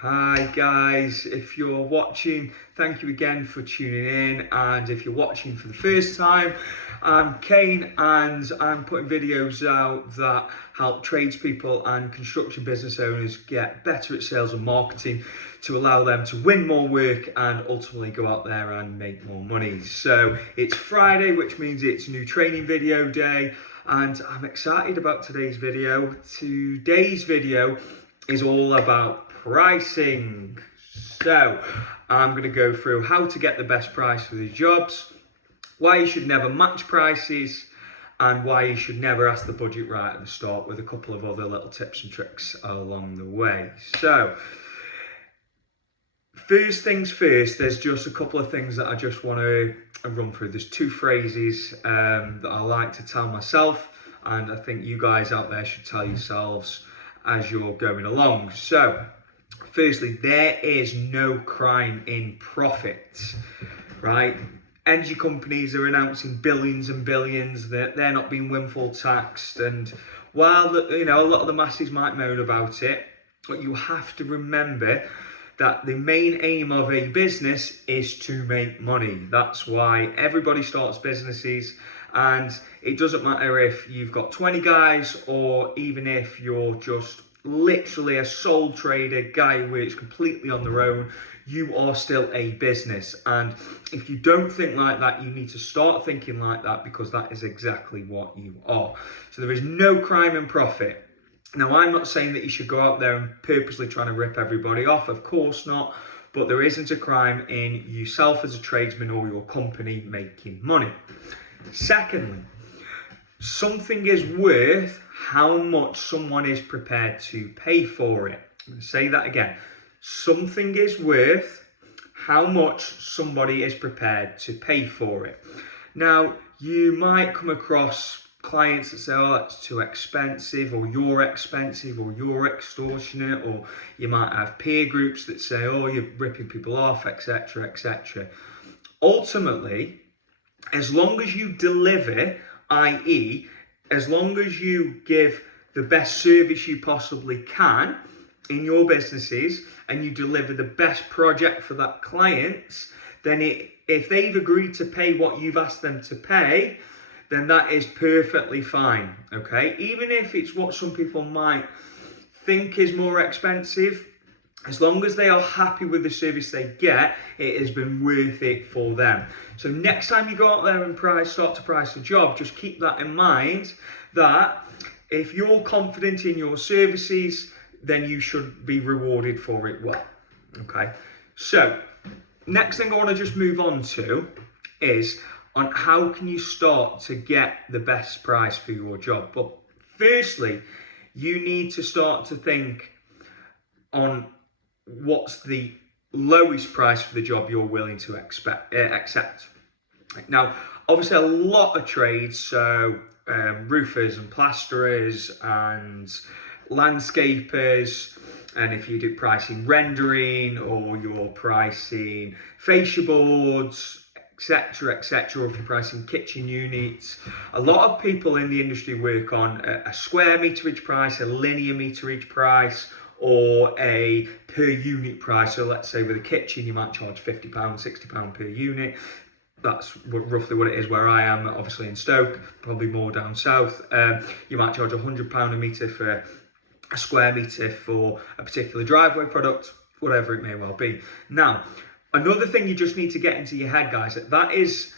Hi guys, if you're watching, thank you again for tuning in, and if you're watching for the first time, I'm Kane and I'm putting videos out that help tradespeople and construction business owners get better at sales and marketing to allow them to win more work and ultimately go out there and make more money. So it's Friday, which means it's new training video day, and I'm excited about today's video. Today's video is all about pricing. So I'm going to go through how to get the best price for these jobs, why you should never match prices, and why you should never ask the budget right at the start, with a couple of other little tips and tricks along the way. So first things first, there's just a couple of things that I just want to run through. There's two phrases that I like to tell myself, and I think you guys out there should tell yourselves as you're going along. So firstly, there is no crime in profit, right? Energy companies are announcing billions and billions that they're not being windfall taxed, and while a lot of the masses might moan about it, but you have to remember that the main aim of a business is to make money. That's why everybody starts businesses, and it doesn't matter if you've got 20 guys or even if you're just literally a sole trader guy who works completely on their own. You are still a business, and if you don't think like that, you need to start thinking like that, because that is exactly what you are. So there is no crime in profit. Now, I'm not saying that you should go out there and purposely trying to rip everybody off, of course not, but there isn't a crime in yourself as a tradesman or your company making money. Secondly, something is worth how much someone is prepared to pay for it. I'm going to say that again. Something is worth how much somebody is prepared to pay for it. Now, you might come across clients that say, oh, that's too expensive, or you're expensive, or you're extortionate, or you might have peer groups that say, oh, you're ripping people off, etc., etc. Ultimately, as long as you deliver, i.e., as long as you give the best service you possibly can in your businesses and you deliver the best project for that client, then if they've agreed to pay what you've asked them to pay, then that is perfectly fine, okay? Even if it's what some people might think is more expensive, as long as they are happy with the service they get, it has been worth it for them. So next time you go out there and start to price a job, just keep that in mind, that if you're confident in your services, then you should be rewarded for it well, okay? So next thing I want to just move on to is on how can you start to get the best price for your job. But firstly, you need to start to think on what's the lowest price for the job you're willing to accept. Now, obviously a lot of trades, so roofers and plasterers and landscapers, and if you do pricing rendering, or you're pricing fascia boards, etc., etc., or if you're pricing kitchen units, a lot of people in the industry work on a square meterage price, a linear meterage price, or a per unit price. So let's say with a kitchen, you might charge £50, £60 per unit. That's roughly what it is where I am, obviously in Stoke, probably more down south. You might charge £100 a metre for a square metre for a particular driveway product, whatever it may well be. Now, another thing you just need to get into your head, guys, that's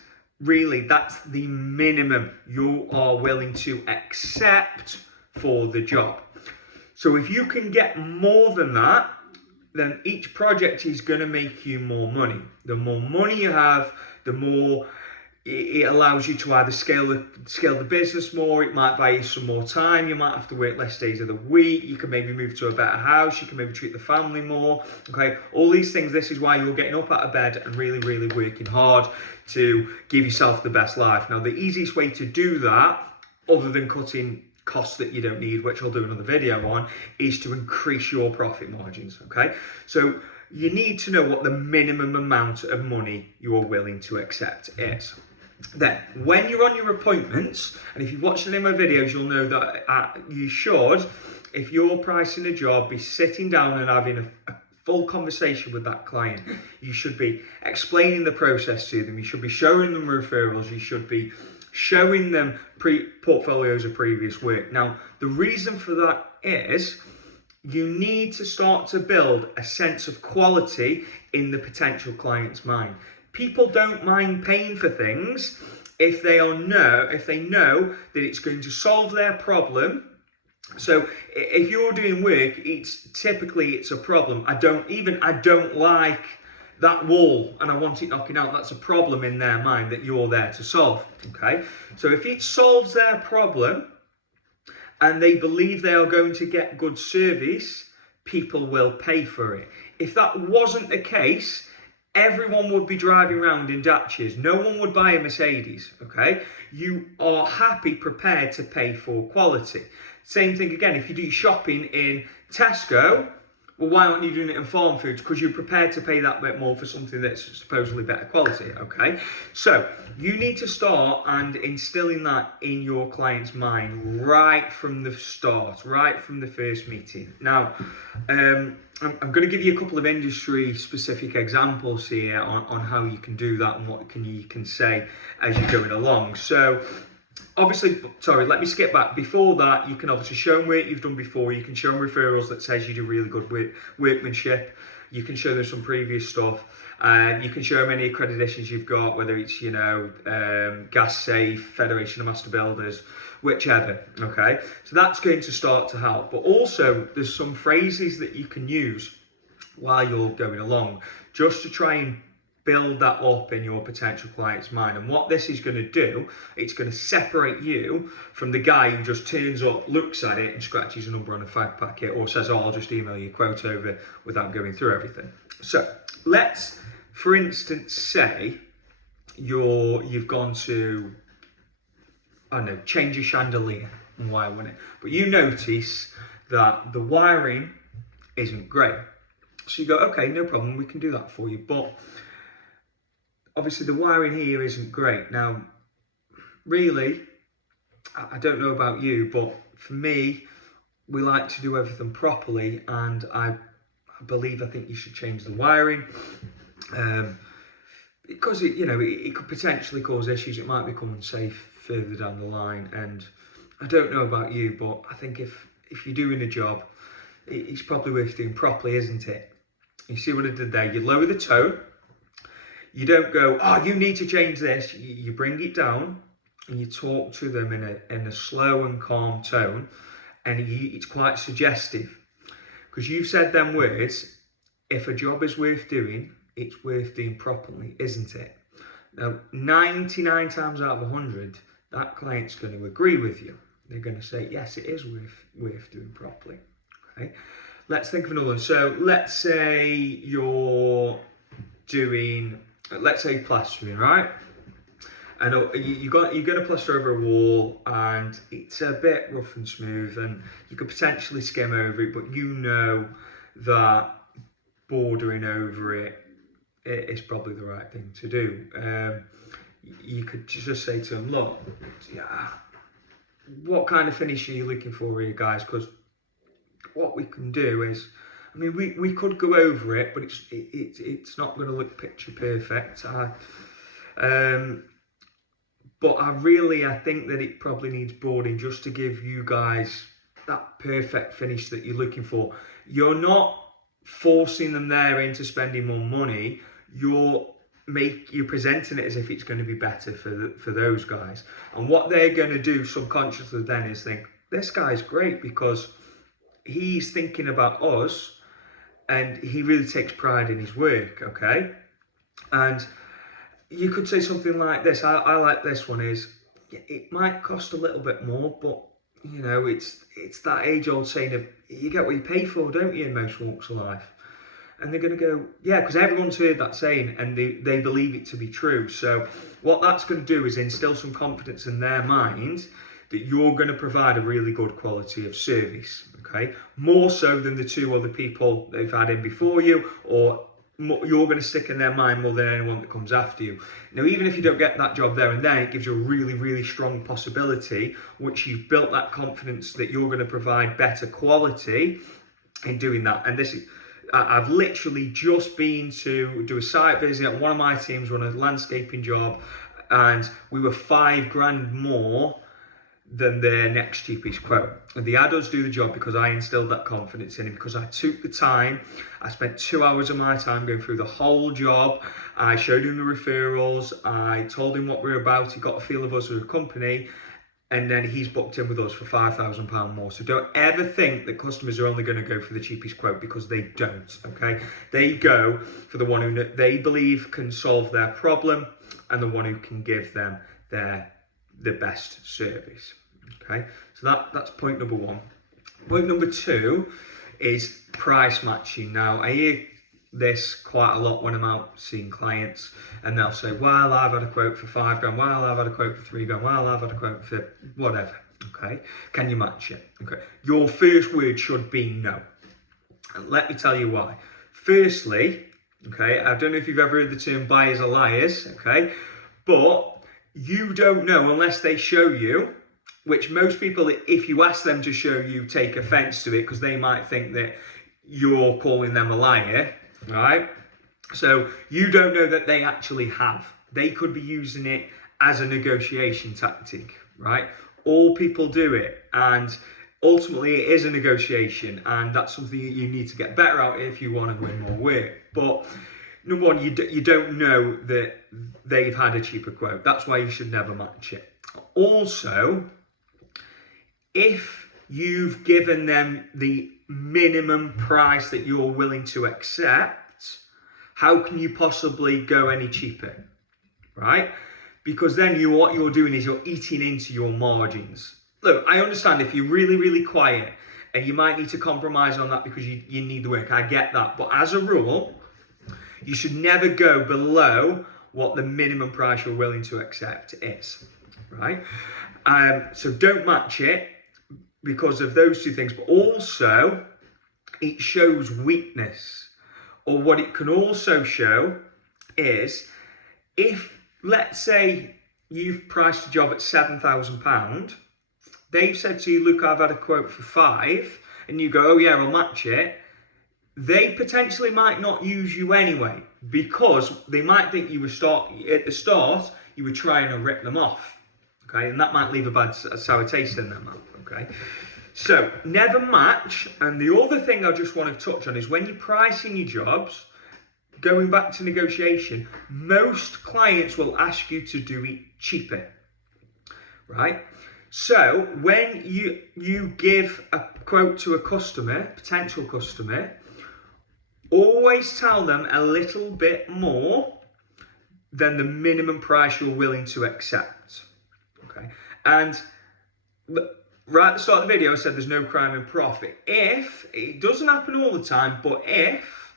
the minimum you are willing to accept for the job. So if you can get more than that, then each project is going to make you more money. The more money you have, the more it allows you to either scale the business more. It might buy you some more time. You might have to work less days of the week. You can maybe move to a better house. You can maybe treat the family more. Okay, all these things. This is why you're getting up out of bed and really, really working hard to give yourself the best life. Now, the easiest way to do that, other than cutting costs that you don't need, which I'll do another video on, is to increase your profit margins, okay? So you need to know what the minimum amount of money you're willing to accept is. Then, when you're on your appointments, and if you've watched any of my videos, you'll know that you should, if you're pricing a job, be sitting down and having a full conversation with that client. You should be explaining the process to them. You should be showing them referrals. You should be showing them portfolios of previous work. Now, the reason for that is you need to start to build a sense of quality in the potential client's mind. People don't mind paying for things if they know that it's going to solve their problem. So if you're doing work, it's a problem. I don't like that wall and I want it knocking out. That's a problem in their mind that you're there to solve. Okay, so if it solves their problem and they believe they are going to get good service, people will pay for it. If that wasn't the case, everyone would be driving around in Dacias. No one would buy a Mercedes, okay? You are prepared to pay for quality. Same thing again, if you do shopping in Tesco, well, why aren't you doing it in Farm Foods? Because you're prepared to pay that bit more for something that's supposedly better quality, okay? So you need to start and instilling that in your client's mind right from the start, right from the first meeting. Now, I'm going to give you a couple of industry-specific examples here on how you can do that and what you can say as you're going along. So, obviously, let me skip back. Before that, you can obviously show them work you've done before. You can show them referrals that says you do really good workmanship. You can show them some previous stuff. You can show them any accreditations you've got, whether it's, Gas Safe, Federation of Master Builders, whichever, okay? So that's going to start to help. But also, there's some phrases that you can use while you're going along, just to try and build that up in your potential client's mind. And what this is going to do, it's going to separate you from the guy who just turns up, looks at it and scratches a number on a fag packet, or says, I'll just email you a quote over without going through everything. So let's, for instance, say you've gone to, I don't know, change your chandelier and wire on it, but you notice that the wiring isn't great. So you go, okay, no problem, we can do that for you, but obviously the wiring here isn't great. Now, really, I don't know about you, but for me, we like to do everything properly, and I think you should change the wiring, because it could potentially cause issues. It might become unsafe further down the line, and I don't know about you, but I think if you're doing a job, it's probably worth doing properly, isn't it? You see what I did there? You lower the tone. You don't go, you need to change this. You bring it down and you talk to them in a slow and calm tone, and it's quite suggestive, because you've said them words. If a job is worth doing, it's worth doing properly, isn't it? Now, 99 times out of 100, that client's going to agree with you. They're going to say, yes, it is worth doing properly. Okay, let's think of another one. So let's say you're doing, let's say, plastering, right? And you're going to plaster over a wall, and it's a bit rough and smooth, and you could potentially skim over it, but you know that bordering over it is probably the right thing to do. You could just say to them, look, what kind of finish are you looking for here, guys? Because what we can do is, we could go over it, but it's not going to look picture perfect. But I think that it probably needs boarding just to give you guys that perfect finish that you're looking for. You're not forcing them there into spending more money. You're presenting it as if it's going to be better for those guys. And what they're going to do subconsciously then is think, this guy's great because he's thinking about us and he really takes pride in his work, okay? And you could say something like this. I like this one, is it might cost a little bit more, but it's that age-old saying of, you get what you pay for, don't you, in most walks of life? And they're going to go, yeah, because everyone's heard that saying and they believe it to be true. So what that's going to do is instill some confidence in their mind that you're going to provide a really good quality of service, okay? More so than the two other people they've had in before you, or you're going to stick in their mind more than anyone that comes after you. Now, even if you don't get that job there and then, it gives you a really, really strong possibility, once you've built that confidence, that you're going to provide better quality in doing that. And this is, I've literally just been to do a site visit on one of my teams, run a landscaping job, and we were £5 more than their next cheapest quote. And the ad does do the job because I instilled that confidence in him, because I took the time. I spent 2 hours of my time going through the whole job. I showed him the referrals. I told him what we're about. He got a feel of us as a company. And then he's booked in with us for £5,000 more. So don't ever think that customers are only going to go for the cheapest quote, because they don't, okay? They go for the one who they believe can solve their problem and the one who can give them the best service, okay? So that's point number one. Point number two is price matching. Now, I hear this quite a lot when I'm out seeing clients, and they'll say, well, I've had a quote for £5,000, well, I've had a quote for £3,000, well, I've had a quote for whatever, okay? Can you match it? Okay. Your first word should be no. And let me tell you why. Firstly, okay, I don't know if you've ever heard the term buyers are liars, okay? But you don't know unless they show you, which most people, if you ask them to show you, take offense to it because they might think that you're calling them a liar, right? So you don't know that they actually have. They could be using it as a negotiation tactic, right? All people do it, and ultimately it is a negotiation, and that's something that you need to get better at if you want to win more work. But number one, you don't know that they've had a cheaper quote. That's why you should never match it. Also, if you've given them the minimum price that you're willing to accept, how can you possibly go any cheaper, right? Because then what you're doing is you're eating into your margins. Look, I understand if you're really, really quiet and you might need to compromise on that because you need the work. I get that. But as a rule, you should never go below what the minimum price you're willing to accept is, right? So don't match it because of those two things. But also, it shows weakness. Or what it can also show is if, let's say, you've priced a job at £7,000, they've said to you, look, I've had a quote for £5,000, and you go, oh yeah, I'll match it. They potentially might not use you anyway, because they might think you were at the start, you were trying to rip them off, okay? And that might leave a sour taste in their mouth, okay? So never match. And the other thing I just want to touch on is when you're pricing your jobs, going back to negotiation, most clients will ask you to do it cheaper, right? So when you give a quote to a customer, potential customer, always tell them a little bit more than the minimum price you're willing to accept, okay? And right at the start of the video, I said there's no crime in profit. If, it doesn't happen all the time, but if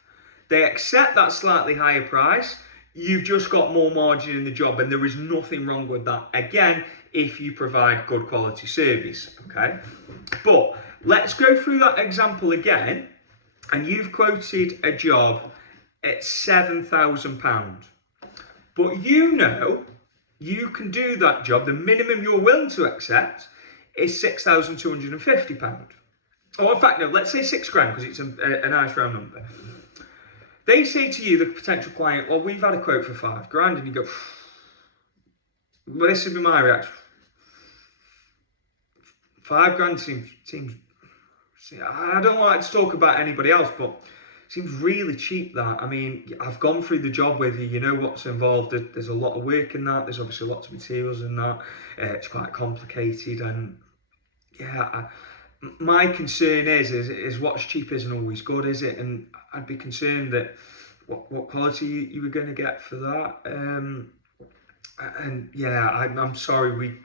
they accept that slightly higher price, you've just got more margin in the job, and there is nothing wrong with that. Again, if you provide good quality service, okay? But let's go through that example again, and you've quoted a job at £7,000. But you know you can do that job, the minimum you're willing to accept is £6,250. Or in fact, no, let's say £6,000 because it's a nice round number. They say to you, the potential client, well, we've had a quote for £5,000, and you go, well, this would be my reaction. £5,000 seems, I don't like to talk about anybody else, but it seems really cheap, that. I mean, I've gone through the job with you, you know what's involved, there's a lot of work in that, there's obviously lots of materials in that, it's quite complicated, and yeah, my concern is what's cheap isn't always good, is it? And I'd be concerned that what quality you were going to get for that, and yeah, I'm sorry,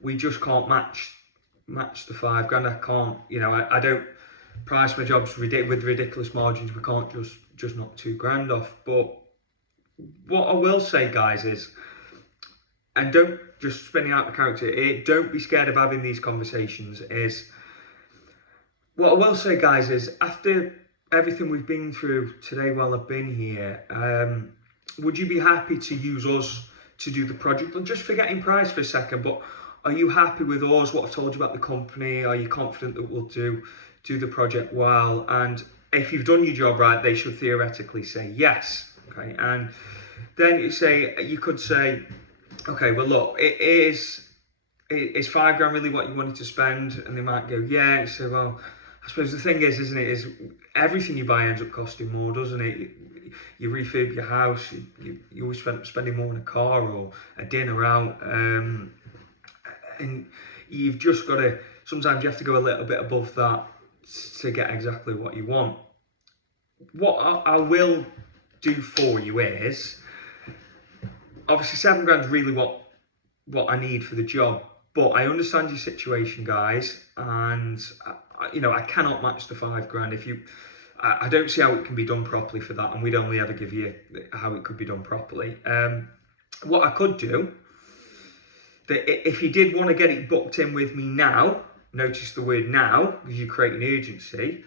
we just can't match the £5,000. I can't, you know, I don't price my jobs with ridiculous margins. We can't just knock £2,000 off. But what I will say, guys, is, and don't just spinning out the character, don't be scared of having these conversations, is, what I will say, guys, is after everything we've been through today while I've been here, would you be happy to use us to do the project? Well, just forgetting price for a second, but are you happy with us, what I've told you about the company? Are you confident that we'll do the project well? And if you've done your job right, they should theoretically say yes. Okay, and then you could say, okay, well look, is £5 really what you wanted to spend? And they might go, yeah. And say, well, I suppose the thing is, isn't it, is everything you buy ends up costing more, doesn't it? You refurb your house, you always spending more on a car or a dinner out, and you've just got to, sometimes you have to go a little bit above that to get exactly what you want. What I will do for you is, obviously £7 is really what I need for the job, but I understand your situation, guys, and I cannot match the £5 if you. I don't see how it can be done properly for that, and we'd only ever give you how it could be done properly. What I could do, that if you did want to get it booked in with me now, notice the word now, because you create an urgency,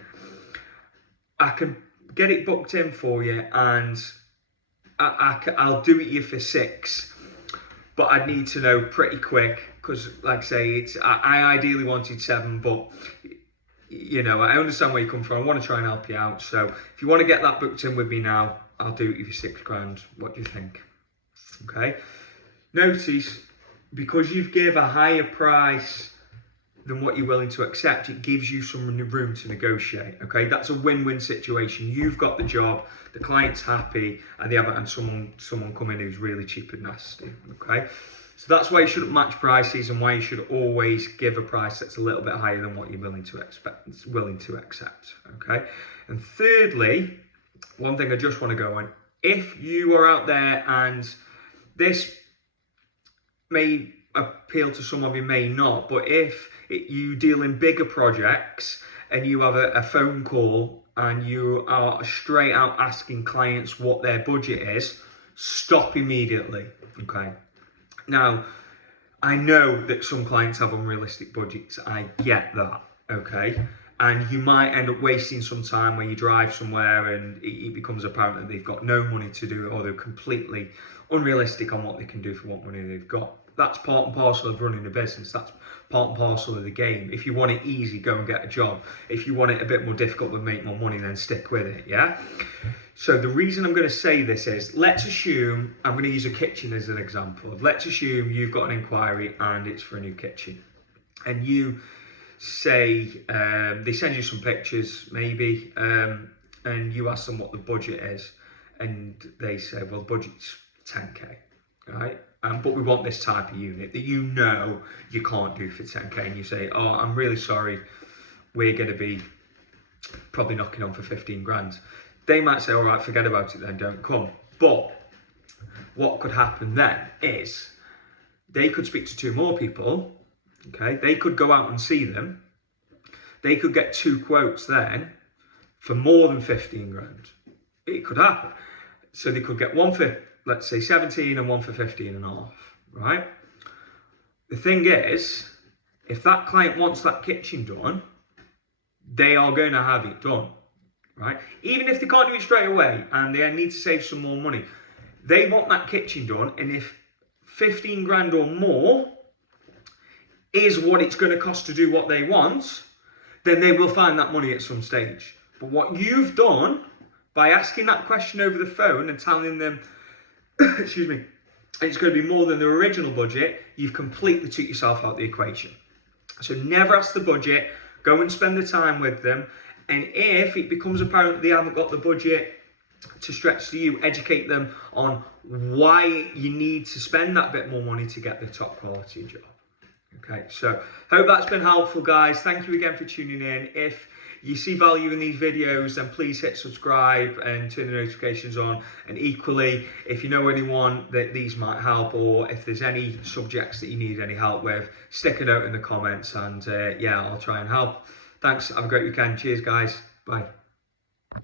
I can get it booked in for you, and I'll do it you for 6, but I'd need to know pretty quick, because like I say, I ideally wanted 7, but I understand where you come from. I want to try and help you out. So if you want to get that booked in with me now, I'll do it for £6. What do you think? Okay. Notice, because you've give a higher price than what you're willing to accept, it gives you some room to negotiate. Okay, that's a win-win situation. You've got the job, the client's happy, and they haven't had someone come in who's really cheap and nasty. Okay. So that's why you shouldn't match prices, and why you should always give a price that's a little bit higher than what you're willing to accept. Okay. And thirdly, one thing I just want to go on: if you are out there, and this may appeal to some of you, may not, but if you deal in bigger projects and you have a phone call and you are straight out asking clients what their budget is, stop immediately. Okay. Now, I know that some clients have unrealistic budgets. I get that, okay? And you might end up wasting some time where you drive somewhere and it becomes apparent that they've got no money to do it, or they're completely unrealistic on what they can do for what money they've got. That's part and parcel of running a business. That's part and parcel of the game. If you want it easy, go and get a job. If you want it a bit more difficult but make more money, then stick with it, yeah? So the reason I'm going to say this is, let's assume, I'm going to use a kitchen as an example. Let's assume you've got an inquiry and it's for a new kitchen. And you say, they send you some pictures maybe, and you ask them what the budget is. And they say, well, the budget's 10k, right? But we want this type of unit that you can't do for 10k. And you say, oh, I'm really sorry, we're going to be probably knocking on for 15 grand. They might say, all right, forget about it then, don't come. But what could happen then is they could speak to 2 more people, okay? They could go out and see them. They could get 2 quotes then for more than 15 grand. It could happen. So they could get one for, let's say, 17 and one for 15 and a half, right? The thing is, if that client wants that kitchen done, they are going to have it done. Right? Even if they can't do it straight away and they need to save some more money, they want that kitchen done, and if 15 grand or more is what it's going to cost to do what they want, then they will find that money at some stage. But what you've done by asking that question over the phone and telling them, excuse me, it's going to be more than their original budget, you've completely took yourself out of the equation. So never ask the budget, go and spend the time with them. And if it becomes apparent that they haven't got the budget to stretch to you, educate them on why you need to spend that bit more money to get the top quality job. Okay, so hope that's been helpful, guys. Thank you again for tuning in. If you see value in these videos, then please hit subscribe and turn the notifications on. And equally, if you know anyone that these might help, or if there's any subjects that you need any help with, stick a note in the comments, and yeah, I'll try and help. Thanks. Have a great weekend. Cheers, guys. Bye.